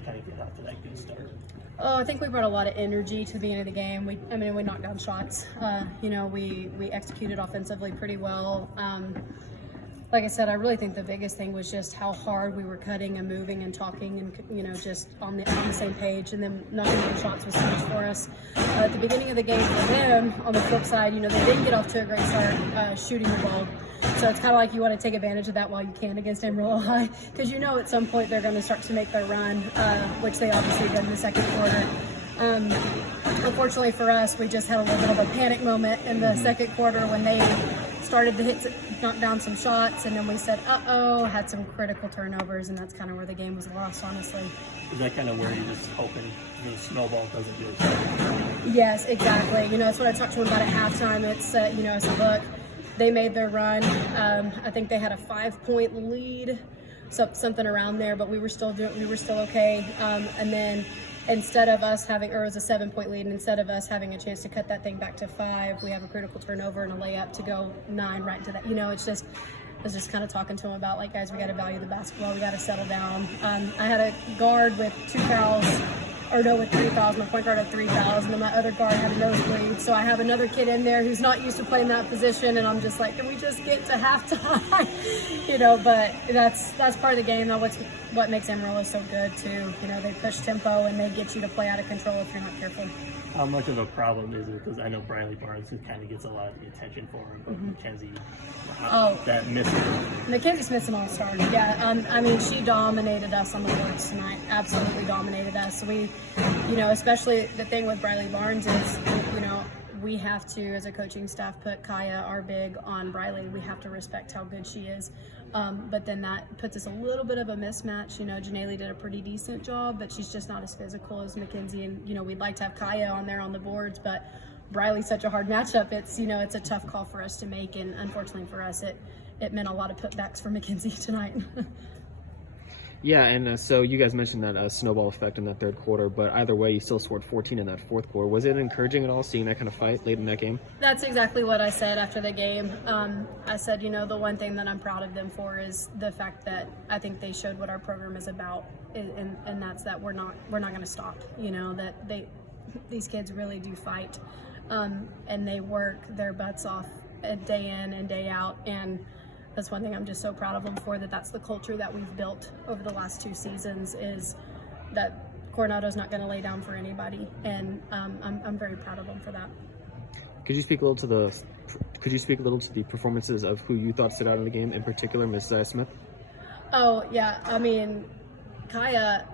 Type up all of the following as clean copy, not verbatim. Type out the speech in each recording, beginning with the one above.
you kind of get off to that good start? Oh, I think we brought a lot of energy to the beginning of the game. We knocked down shots. We executed offensively pretty well. Like I said, I really think the biggest thing was just how hard we were cutting and moving and talking and, just on the same page, and then knocking down shots was huge for us. At the beginning of the game for them, on the flip side, they didn't get off to a great start shooting the ball. So it's kind of like you want to take advantage of that while you can against Amarillo High, because at some point they're going to start to make their run, which they obviously did in the second quarter. Unfortunately for us, we just had a little bit of a panic moment in the second quarter when they started to knock down some shots, and then we said, uh-oh, had some critical turnovers, and that's kind of where the game was lost, honestly. Is that kind of where you're just hoping the snowball doesn't really start? Yes, exactly. That's what I talked to them about at halftime. It's, I said, look, they made their run. I think they had a 5-point lead, something around there, but we were still okay. And then instead of us having, or it was a 7-point lead, and instead of us having a chance to cut that thing back to 5, we have a critical turnover and a layup to go 9 right into that. I was just kind of talking to him about, like, guys, we got to value the basketball. We got to settle down. I had a guard with 3 fouls. My point guard had 3 fouls, and then my other guard had a nosebleed. So I have another kid in there who's not used to playing that position, and I'm just like, can we just get to halftime? But that's part of the game. That's what makes Amarillo so good too. They push tempo and they get you to play out of control if you're not careful. How much of a problem is it? Because I know Briley Barnes kind of gets a lot of the attention for him, but Mackenzie, that missing. Mackenzie Smith's an all-star. Yeah, she dominated us on the boards tonight. Absolutely dominated us. We, especially the thing with Briley Barnes is, we have to, as a coaching staff, put Kaya, our big, on Briley. We have to respect how good she is. But then that puts us a little bit of a mismatch. Janelle did a pretty decent job, but she's just not as physical as Mackenzie. And, we'd like to have Kaya on there on the boards, but Briley's such a hard matchup. It's a tough call for us to make. And unfortunately for us, it meant a lot of putbacks for Mackenzie tonight. Yeah, and so you guys mentioned that snowball effect in that third quarter, but either way, you still scored 14 in that fourth quarter. Was it encouraging at all, seeing that kind of fight late in that game? That's exactly what I said after the game. I said, the one thing that I'm proud of them for is the fact that I think they showed what our program is about, and that's that we're not going to stop. That these kids really do fight, and they work their butts off day in and day out, and that's one thing I'm just so proud of them for, that's the culture that we've built over the last 2 seasons, is that Coronado's not going to lay down for anybody, and I'm very proud of them for that. Could you speak a little to the performances of who you thought stood out in the game, in particular, Ms. Smith? Oh yeah, Kaya,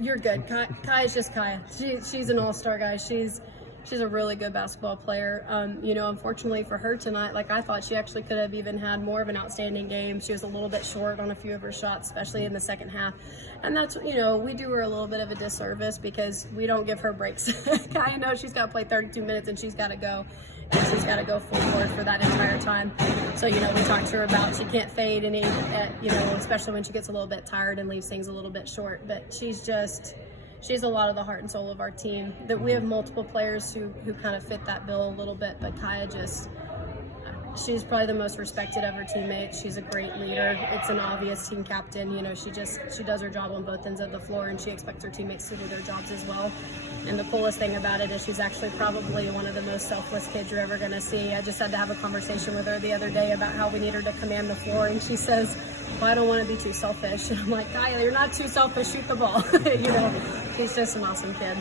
you're good. Kaya's just Kaya. She's an all-star, guy. She's a really good basketball player. Unfortunately for her tonight, I thought she actually could have even had more of an outstanding game. She was a little bit short on a few of her shots, especially in the second half. And that's, we do her a little bit of a disservice because we don't give her breaks. Kaya knows she's got to play 32 minutes and she's got to go. And she's got to go full board for that entire time. So, we talked to her about she can't fade any, especially when she gets a little bit tired and leaves things a little bit short. But she's a lot of the heart and soul of our team. That we have multiple players who kind of fit that bill a little bit, but Kaya she's probably the most respected of her teammates. She's a great leader. It's an obvious team captain. She does her job on both ends of the floor, and she expects her teammates to do their jobs as well. And the coolest thing about it is she's actually probably one of the most selfless kids you're ever going to see. I just had to have a conversation with her the other day about how we need her to command the floor, and she says, well, I don't want to be too selfish. And I'm like, Kaya, you're not too selfish, shoot the ball. She's just an awesome kid.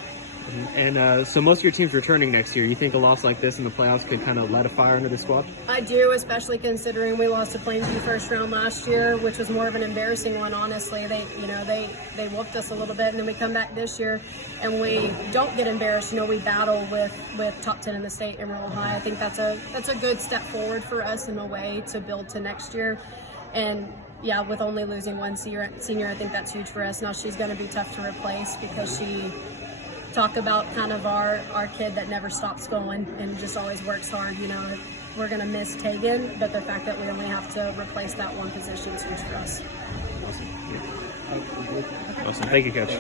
And so most of your team's returning next year. You think a loss like this in the playoffs could kind of light a fire under the squad? I do, especially considering we lost to Plainview first round last year, which was more of an embarrassing one, honestly. They whooped us a little bit, and then we come back this year and we don't get embarrassed. We battle with top 10 in the state, Amarillo High. I think that's a good step forward for us in a way to build to next year. And yeah, with only losing one senior, I think that's huge for us. Now she's going to be tough to replace because she talked about kind of our kid that never stops going and just always works hard. We're going to miss Tegan, but the fact that we only have to replace that one position is huge for us. Awesome. Thank you, Coach.